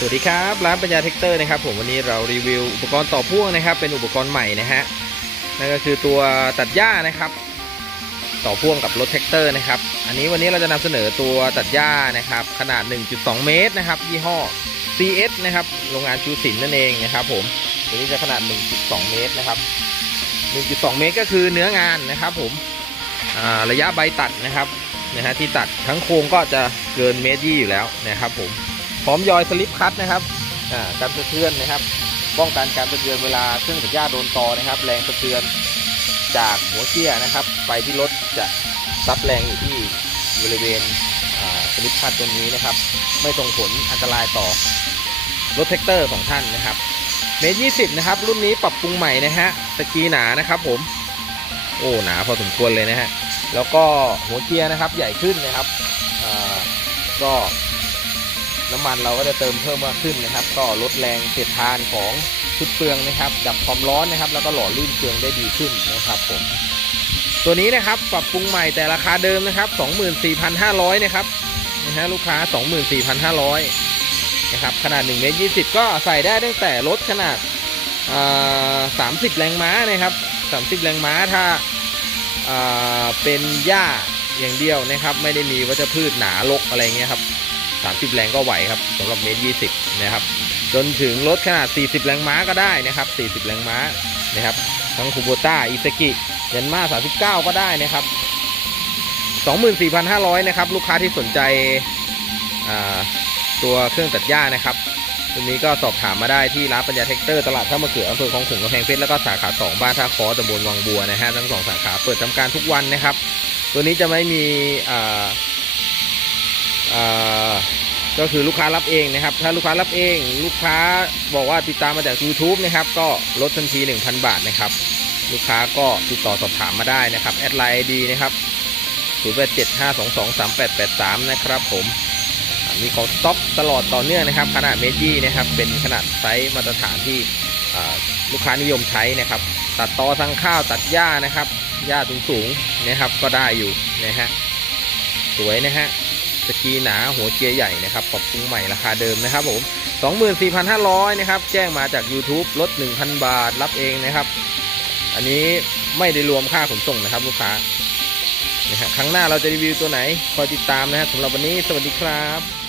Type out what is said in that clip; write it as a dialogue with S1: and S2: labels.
S1: สวัสดีครับร้านปัญญาเทคเตอร์นะครับผมวันนี้เรารีวิวอุปกรณ์ต่อพ่วงนะครับ เป็นอุปกรณ์ใหม่นะฮะนั่นก็คือตัวตัดหญ้านะครับ ต่อพ่วงกับรถแท็กเตอร์นะครับ อันนี้วันนี้เราจะนำเสนอตัวตัดหญ้านะครับ ขนาด 1.2 เมตรนะครับ ยี่ห้อ CS นะครับโรงงานชูศิลป์นั่นเองนะครับ ผมตัวนี้จะขนาด 1.2 เมตรนะครับ 1.2 เมตรก็คือเนื้องานนะครับ ผมระยะใบตัดนะครับนะฮะที่ตัดทั้งโครงก็จะเกินเมตรยี่อยู่แล้วนะครับ ผม พร้อมยอยสลิปคัตนะครับการสะเทือนนะครับ ป้องกันการสะเทือนเวลาเครื่องตัดหญ้าโดนตอนะครับ แรงสะเทือนจากหัวเกียร์นะครับ ไปที่รถจะซับแรงอยู่ที่บริเวณสลิปคัตตรงนี้นะครับ ไม่ส่งผลอันตรายต่อรถแท็กเตอร์ของท่านนะครับเมตรยี่สิบนะครับ รุ่นนี้ปรับปรุงใหม่นะฮะสกีหนานะครับผมโอ้หนาพอสมควรเลยนะฮะแล้วก็หัวเกียร์นะครับใหญ่ขึ้นนะครับก็ น้ำมันเราก็จะเติมเพิ่มมากขึ้นนะครับ ก็ลดแรงเสียดทานของชุดเฟืองนะครับ ดับความร้อนนะครับ แล้วก็หล่อลื่นเฟืองได้ดีขึ้นนะครับผมตัวนี้นะครับปรับปรุงใหม่แต่ราคาเดิมนะครับ24,500นะครับนะฮะลูกค้า 24,500นะครับขนาด1เมตร20 ก็ใส่ได้ตั้งแต่รถขนาด30 แรงม้านะครับ 30 แรงม้าถ้าาเป็นหญ้าอย่างเดียวนะครับ ไม่ได้มีวัชพืชหนาลกอะไรเงี้ยครับ 30 แรงก็ไหวครับสำหรับเมตร20 นะครับ จนถึงรถขนาด 40 แรงม้าก็ได้นะครับ 40 แรงม้านะครับ ทั้งคูโบต้าอิซากิยันมา39 ก็ได้นะครับ 24,500 นะครับ ลูกค้าที่สนใจตัวเครื่องตัดหญ้านะครับตัวนี้ก็สอบถามมาได้ที่ร้านปัญญาเทคเตอร์ตลาดท่ามะเขืออำเภอคลองขุงกำแพงเพชรแล้วก็สาขา 2 บ้านท่าคอตำบลวังบัวนะฮะทั้งสองสาขาเปิดทำการทุกวันนะครับ ตัวนี้จะไม่มีอ่า ก็คือลูกค้ารับเองนะครับ ถ้าลูกค้ารับเอง ลูกค้าบอกว่าติดตามมาจาก YouTube นะครับ ก็ลดทันที 1,000 บาทนะครับ ลูกค้าก็ติดต่อสอบถามมาได้นะครับ แอดไลน์ไอดีนะครับ 0875223883 นะครับผม มีของสต็อกตลอดต่อเนื่องนะครับ ขนาดเมจินะครับ เป็นขนาดไซส์มาตรฐานที่ลูกค้านิยมใช้นะครับ ตัดตอทั้งข้าวตัดหญ้านะครับ หญ้าสูงๆนะครับ ก็ได้อยู่นะฮะ สวยนะฮะ สกีหนาหัวเกียร์ใหญ่นะครับปรับปรุงใหม่ราคาเดิมนะครับผม 24,500นะครับแจ้งมาจาก YouTube ลด 1,000 บาทรับเองนะครับ อันนี้ไม่ได้รวมค่าขนส่งนะครับลูกค้านะฮะครั้งหน้าเราจะรีวิวตัวไหนคอยติดตามนะฮะสำหรับวันนี้สวัสดีครับ